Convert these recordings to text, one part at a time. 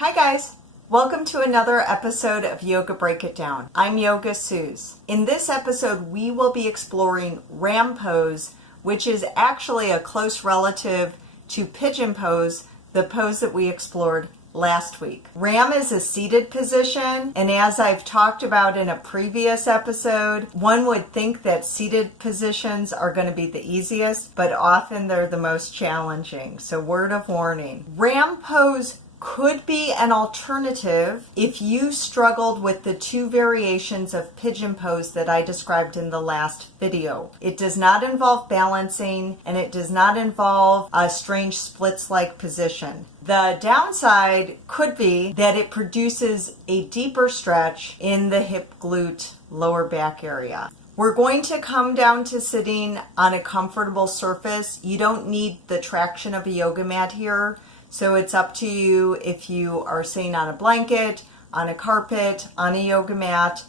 Hi guys! Welcome to another episode of Yoga Break It Down. I'm Yoga Suze. In this episode, we will be exploring Ram Pose, which is actually a close relative to Pigeon Pose, the pose that we explored last week. Ram is a seated position, and as I've talked about in a previous episode, one would think that seated positions are going to be the easiest, but often they're the most challenging. So word of warning. Ram Pose could be an alternative if you struggled with the two variations of pigeon pose that I described in the last video. It does not involve balancing, and it does not involve a strange splits-like position. The downside could be that it produces a deeper stretch in the hip, glute, lower back area. We're going to come down to sitting on a comfortable surface. You don't need the traction of a yoga mat here. So it's up to you if you are sitting on a blanket, on a carpet, on a yoga mat.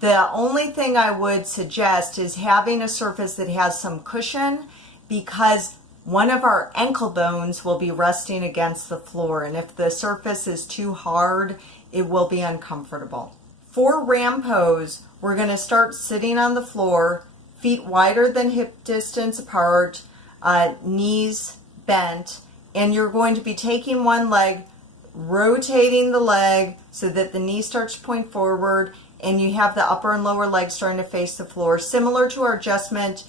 The only thing I would suggest is having a surface that has some cushion, because one of our ankle bones will be resting against the floor, and if the surface is too hard, it will be uncomfortable. For Ram Pose, we're going to start sitting on the floor, feet wider than hip distance apart, knees bent. And you're going to be taking one leg, rotating the leg so that the knee starts to point forward, and you have the upper and lower legs starting to face the floor, similar to our adjustment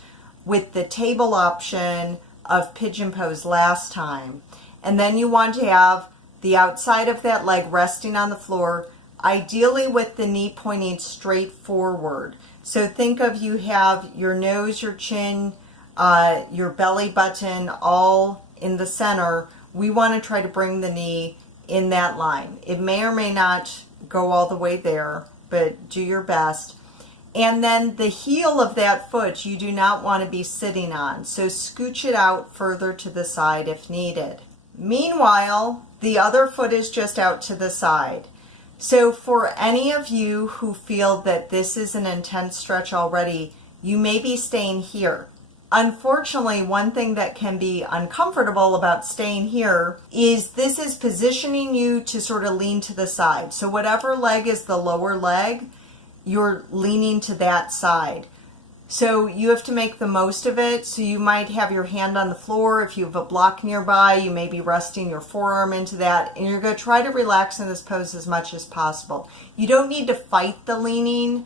with the table option of Pigeon Pose last time. And then you want to have the outside of that leg resting on the floor, ideally with the knee pointing straight forward. So think of you have your nose, your chin, your belly button all in the center. We want to try to bring the knee in that line. It may or may not go all the way there, but do your best. And then the heel of that foot you do not want to be sitting on, so scooch it out further to the side if needed. Meanwhile, the other foot is just out to the side. So for any of you who feel that this is an intense stretch already, you may be staying here. Unfortunately, one thing that can be uncomfortable about staying here is this is positioning you to sort of lean to the side. So whatever leg is the lower leg, you're leaning to that side. So you have to make the most of it. So you might have your hand on the floor. If you have a block nearby, you may be resting your forearm into that. And you're going to try to relax in this pose as much as possible. You don't need to fight the leaning.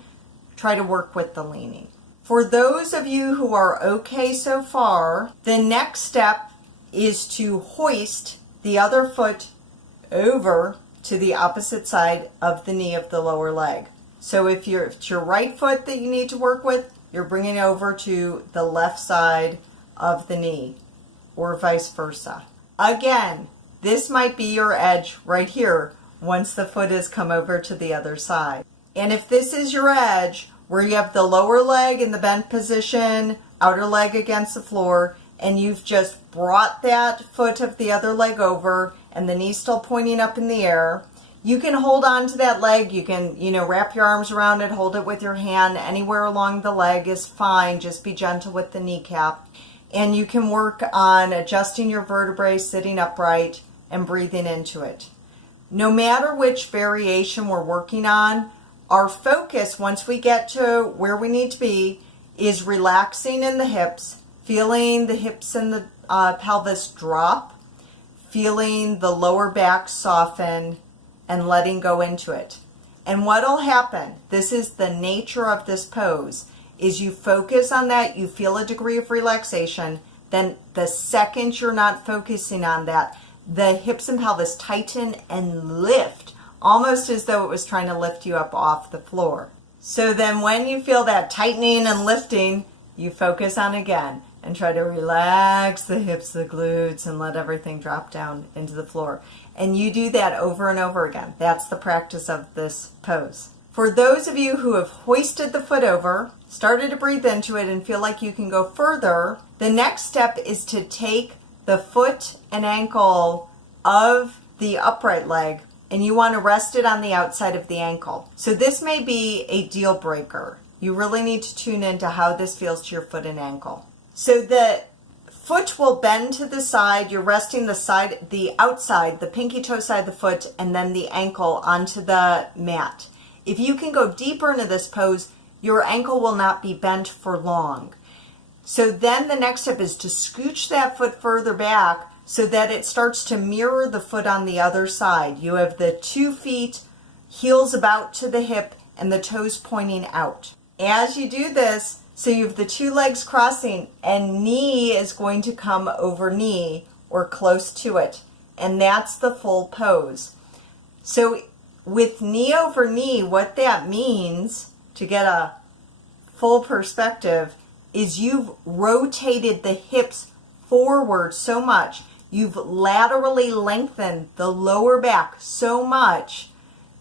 Try to work with the leaning. For those of you who are okay so far, the next step is to hoist the other foot over to the opposite side of the knee of the lower leg. So if it's your right foot that you need to work with, you're bringing it over to the left side of the knee, or vice versa. Again, this might be your edge right here once the foot has come over to the other side. And if this is your edge, where you have the lower leg in the bent position, outer leg against the floor, and you've just brought that foot of the other leg over and the knee still pointing up in the air, you can hold on to that leg. You can, wrap your arms around it, hold it with your hand. Anywhere along the leg is fine. Just be gentle with the kneecap. And you can work on adjusting your vertebrae, sitting upright, and breathing into it. No matter which variation we're working on, our focus, once we get to where we need to be, is relaxing in the hips, feeling the hips and the pelvis drop, feeling the lower back soften, and letting go into it. And what will happen, this is the nature of this pose, is you focus on that, you feel a degree of relaxation, then the second you're not focusing on that, the hips and pelvis tighten and lift, almost as though it was trying to lift you up off the floor. So then when you feel that tightening and lifting, you focus on again and try to relax the hips, the glutes, and let everything drop down into the floor. And you do that over and over again. That's the practice of this pose. For those of you who have hoisted the foot over, started to breathe into it, and feel like you can go further, the next step is to take the foot and ankle of the upright leg, and you want to rest it on the outside of the ankle. So this may be a deal breaker. You really need to tune into how this feels to your foot and ankle. So the foot will bend to the side. You're resting the outside, the pinky toe side of the foot, and then the ankle onto the mat. If you can go deeper into this pose, your ankle will not be bent for long. So then the next step is to scooch that foot further back so that it starts to mirror the foot on the other side. You have the 2 feet, heels about to the hip, and the toes pointing out. As you do this, so you have the 2 legs crossing, and knee is going to come over knee or close to it. And that's the full pose. So with knee over knee, what that means, to get a full perspective, is you've rotated the hips forward so much. You've laterally lengthened the lower back so much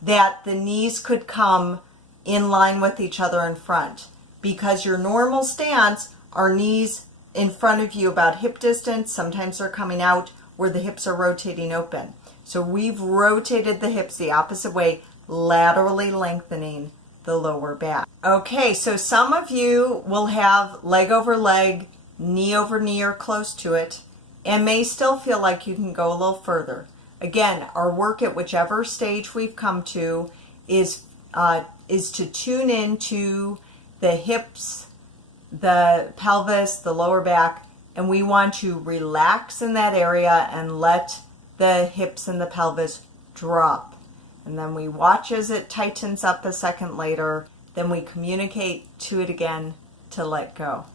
that the knees could come in line with each other in front. Because your normal stance are knees in front of you about hip distance. Sometimes they're coming out where the hips are rotating open. So we've rotated the hips the opposite way, laterally lengthening the lower back. Okay, so some of you will have leg over leg, knee over knee or close to it, and may still feel like you can go a little further. Again, our work at whichever stage we've come to is to tune into the hips, the pelvis, the lower back, and we want to relax in that area and let the hips and the pelvis drop. And then we watch as it tightens up a second later, then we communicate to it again to let go.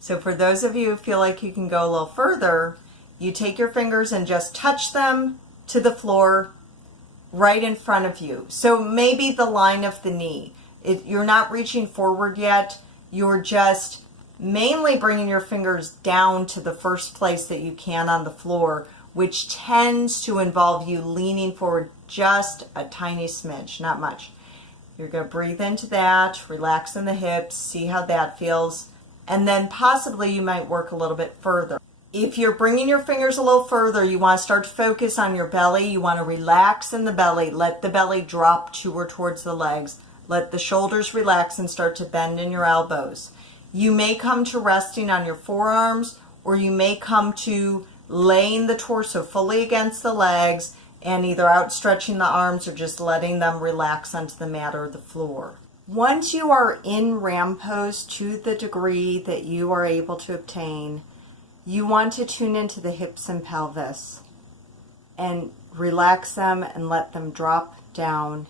So for those of you who feel like you can go a little further, you take your fingers and just touch them to the floor right in front of you. So maybe the line of the knee. You're not reaching forward yet. You're just mainly bringing your fingers down to the first place that you can on the floor, which tends to involve you leaning forward just a tiny smidge, not much. You're going to breathe into that, relax in the hips, see how that feels, and then possibly you might work a little bit further. If you're bringing your fingers a little further, you want to start to focus on your belly. You want to relax in the belly. Let the belly drop to or towards the legs. Let the shoulders relax and start to bend in your elbows. You may come to resting on your forearms, or you may come to laying the torso fully against the legs and either outstretching the arms or just letting them relax onto the mat or the floor. Once you are in ram pose to the degree that you are able to obtain, you want to tune into the hips and pelvis and relax them and let them drop down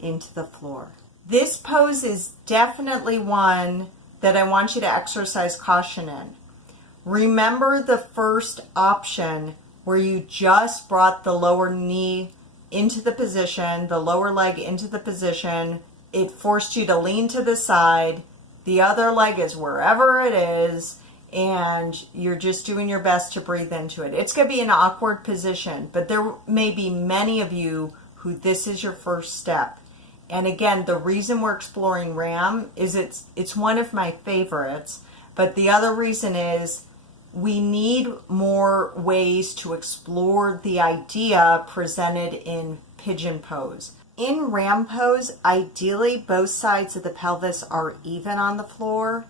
into the floor. This pose is definitely one that I want you to exercise caution in. Remember the first option where you just brought the lower knee into the position, the lower leg into the position. It forced you to lean to the side. The other leg is wherever it is, and you're just doing your best to breathe into it. It's going to be an awkward position, but there may be many of you who this is your first step. And again, the reason we're exploring RAM is it's one of my favorites, but the other reason is we need more ways to explore the idea presented in pigeon pose. In ram pose, ideally both sides of the pelvis are even on the floor.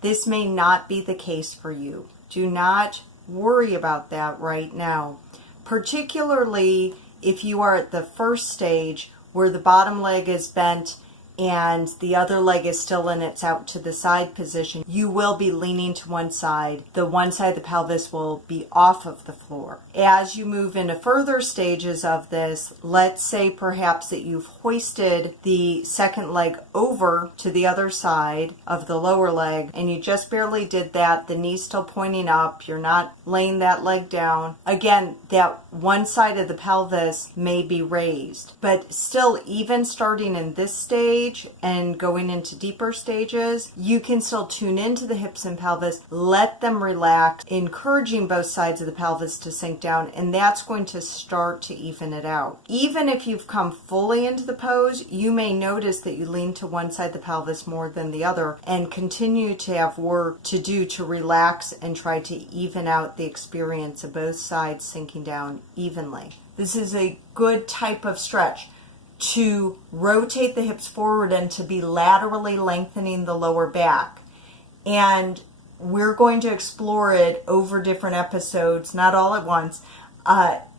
This may not be the case for you. Do not worry about that right now, particularly if you are at the first stage where the bottom leg is bent and the other leg is still in its out to the side position. You will be leaning to one side. The one side of the pelvis will be off of the floor. As you move into further stages of this, let's say perhaps that you've hoisted the second leg over to the other side of the lower leg and you just barely did that, the knee's still pointing up, you're not laying that leg down. Again, that one side of the pelvis may be raised, but still, even starting in this stage and going into deeper stages, you can still tune into the hips and pelvis, let them relax, encouraging both sides of the pelvis to sink down, and that's going to start to even it out. Even if you've come fully into the pose, you may notice that you lean to one side of the pelvis more than the other and continue to have work to do to relax and try to even out the experience of both sides sinking down evenly. This is a good type of stretch to rotate the hips forward and to be laterally lengthening the lower back. And we're going to explore it over different episodes, not all at once,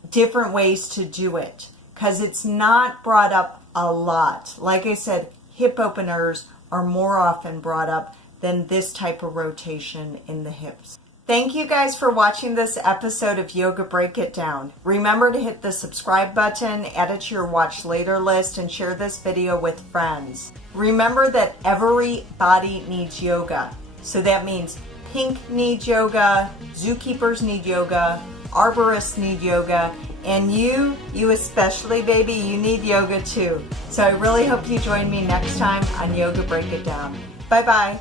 different ways to do it, because it's not brought up a lot. Like I said, hip openers are more often brought up than this type of rotation in the hips. Thank you guys for watching this episode of Yoga Break It Down. Remember to hit the subscribe button, add it to your watch later list, and share this video with friends. Remember that every body needs yoga. So that means pink needs yoga, zookeepers need yoga, arborists need yoga, and you especially, baby, you need yoga too. So I really hope you join me next time on Yoga Break It Down. Bye-bye.